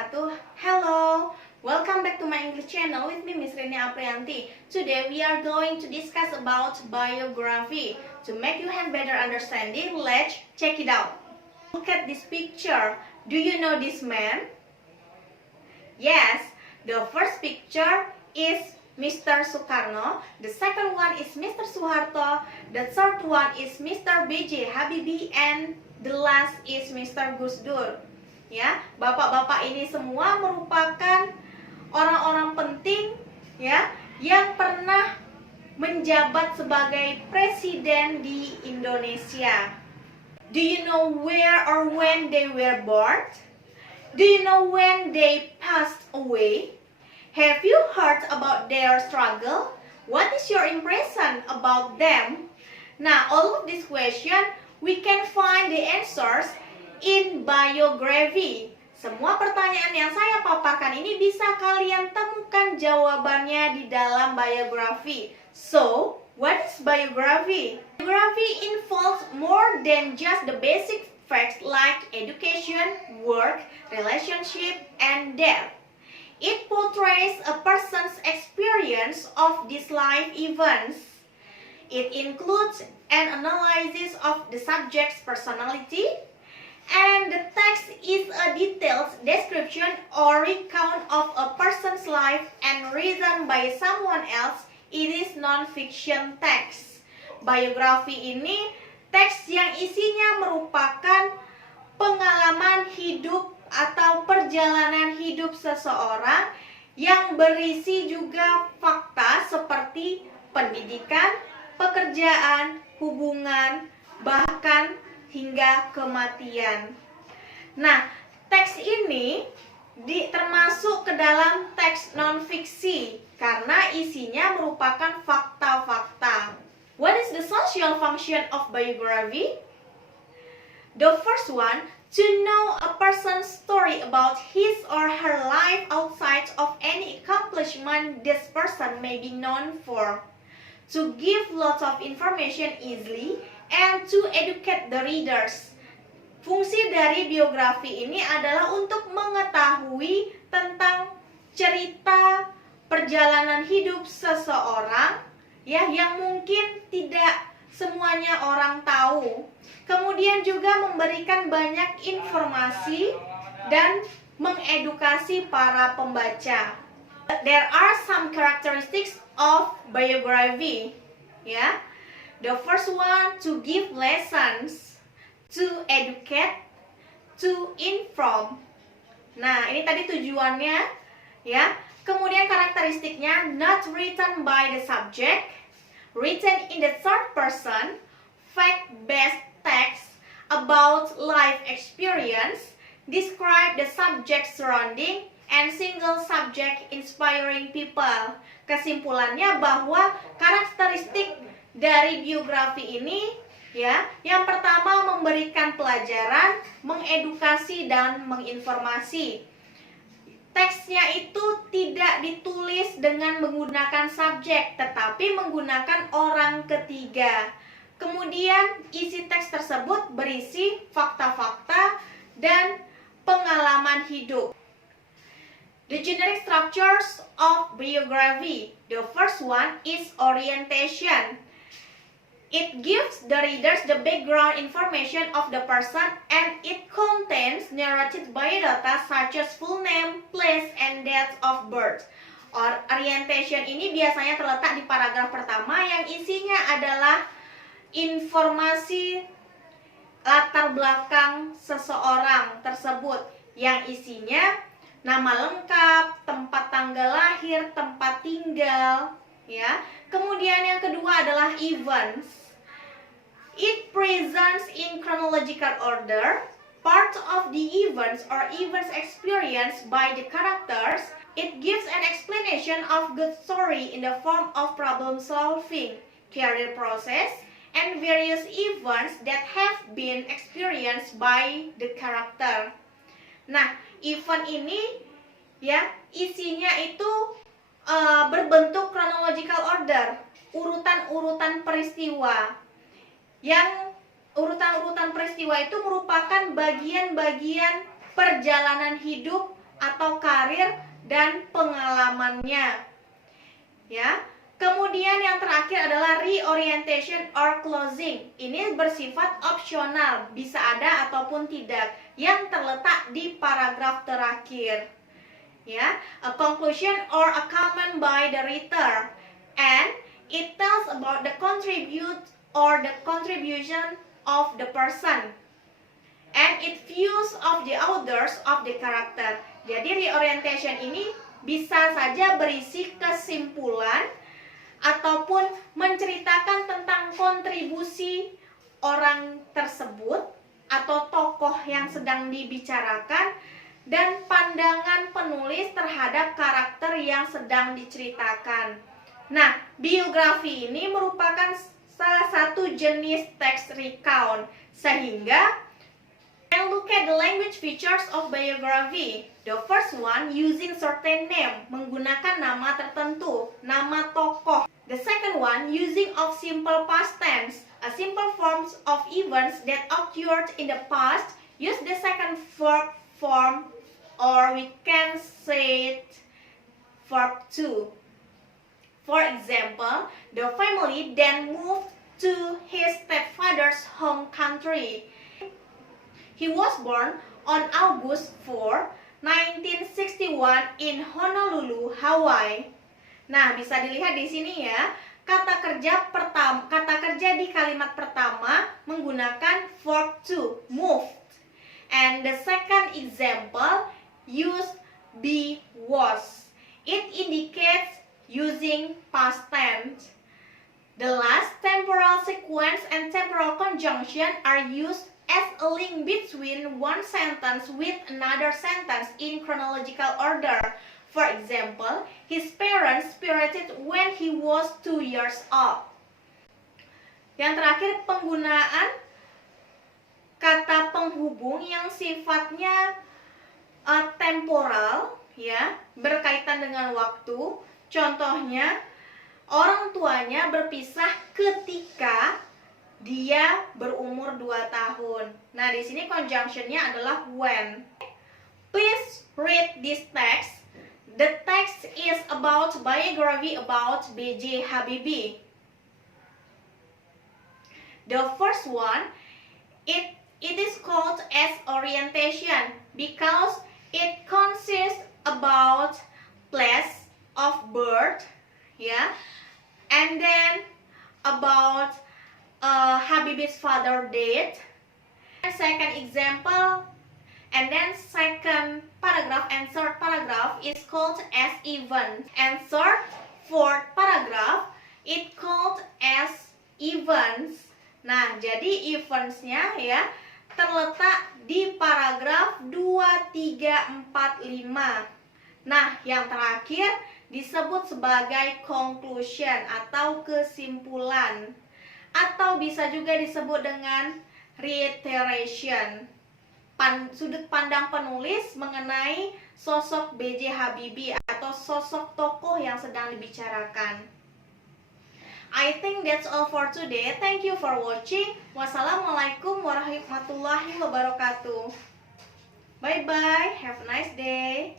wabarakatuh. Hello, welcome back to my English channel with me, Miss Rini Aprianti. Today we are going to discuss about biography. To make you have better understanding, let's check it out. Look at this picture. Do you know this man? Yes, the first picture is Mr. Soekarno, the second one is Mr. Soeharto, the third one is Mr. B.J. Habibie, and the last is Mr. Gus Dur. Ya, bapak-bapak ini semua merupakan orang-orang penting ya yang pernah menjabat sebagai presiden di Indonesia. Do you know where or when they were born? Do you know when they passed away? Have you heard about their struggle? What is your impression about them? Now, all of these questions we can find the answers in biography. Semua pertanyaan yang saya paparkan ini bisa kalian temukan jawabannya di dalam biografi. So, what is biography? Biography involves more than just the basic facts like education, work, relationship, and death. It portrays a person's experience of these life events. It includes an analysis of the subject's personality, and the text is a detailed description or recount of a person's life and written by someone else. It is non-fiction text. Biografi ini teks yang isinya merupakan pengalaman hidup atau perjalanan hidup seseorang yang berisi juga fakta seperti pendidikan, pekerjaan, hubungan, bahkan hingga kematian. Nah, teks ini termasuk ke dalam teks non-fiksi karena isinya merupakan fakta-fakta. What is the social function of biography? The first one, to know a person's story about his or her life outside of any accomplishment this person may be known for. To give lots of information easily and to educate the readers. Fungsi dari biografi ini adalah untuk mengetahui tentang cerita perjalanan hidup seseorang ya yang mungkin tidak semuanya orang tahu. Kemudian juga memberikan banyak informasi dan mengedukasi para pembaca. There are some characteristics of biography, ya. The first one, to give lessons, to educate, to inform. Nah, ini tadi tujuannya, ya. Kemudian karakteristiknya, not written by the subject, written in the third person, fact-based text about life experience, describe the subject surrounding, and single subject inspiring people. Kesimpulannya bahwa karakteristik dari biografi ini ya, yang pertama memberikan pelajaran, mengedukasi dan menginformasi. Teksnya itu tidak ditulis dengan menggunakan subjek, tetapi menggunakan orang ketiga. Kemudian isi teks tersebut berisi fakta-fakta dan pengalaman hidup. The generic structures of biography. The first one is orientation. It gives the readers the background information of the person and it contains narrated biodata such as full name, place, and date of birth. Orientation ini biasanya terletak di paragraf pertama yang isinya adalah informasi latar belakang seseorang tersebut yang isinya nama lengkap, tempat tanggal lahir, tempat tinggal, ya. Kemudian yang kedua adalah events. It presents in chronological order part of the events or events experienced by the characters. It gives an explanation of good story in the form of problem solving, career process, and various events that have been experienced by the character. Nah, event ini ya isinya itu berbentuk chronological order, urutan-urutan peristiwa. Yang urutan-urutan peristiwa itu merupakan bagian-bagian perjalanan hidup atau karir dan pengalamannya. Ya. Kemudian yang terakhir adalah reorientation or closing. Ini bersifat opsional, bisa ada ataupun tidak, yang terletak di paragraf terakhir. Ya, a conclusion or a comment by the writer, and it tells about the contribution of the person, and it views of the authors of the character. Jadi reorientation ini bisa saja berisi kesimpulan ataupun menceritakan tentang kontribusi orang tersebut atau tokoh yang sedang dibicarakan dan pandangan penulis terhadap karakter yang sedang diceritakan. Nah, biografi ini merupakan salah satu jenis teks recount, sehingga and look at the language features of biography. The first one, using certain name, menggunakan nama tertentu, nama tokoh. The second one, using of simple past tense, a simple forms of events that occurred in the past. Use the second verb form, or we can say it verb to. For example, the family then moved to his stepfather's home country. He was born on August 4, 1961 in Honolulu, Hawaii. Nah, bisa dilihat di sini ya, kata kerja di kalimat pertama menggunakan verb to, moved. And the second example use be, was. It indicates using past tense. The last temporal sequence and temporal conjunction are used as a link between one sentence with another sentence in chronological order. For example, his parents spirited when he was 2 years old. Yang terakhir, penggunaan kata penghubung yang sifatnya temporal, ya, berkaitan dengan waktu. Contohnya, orang tuanya berpisah ketika dia berumur 2 tahun. Nah, di sini conjunctionnya adalah when. Please read this text. The text is about biography about B.J. Habibie. The first one, it is called as orientation because it consists about place of birth, yeah, and then about Habibie's father date. And second example, and then second paragraph and third paragraph is called as event. And third, fourth paragraph it called as events. Nah, jadi eventsnya ya terletak di paragraf 2, 3, 4, 5. Nah, yang terakhir disebut sebagai conclusion atau kesimpulan, atau bisa juga disebut dengan reiteration. Sudut pandang penulis mengenai sosok B.J. Habibie atau sosok tokoh yang sedang dibicarakan. I think that's all for today. Thank you for watching. Wassalamualaikum warahmatullahi wabarakatuh. Bye bye. Have a nice day.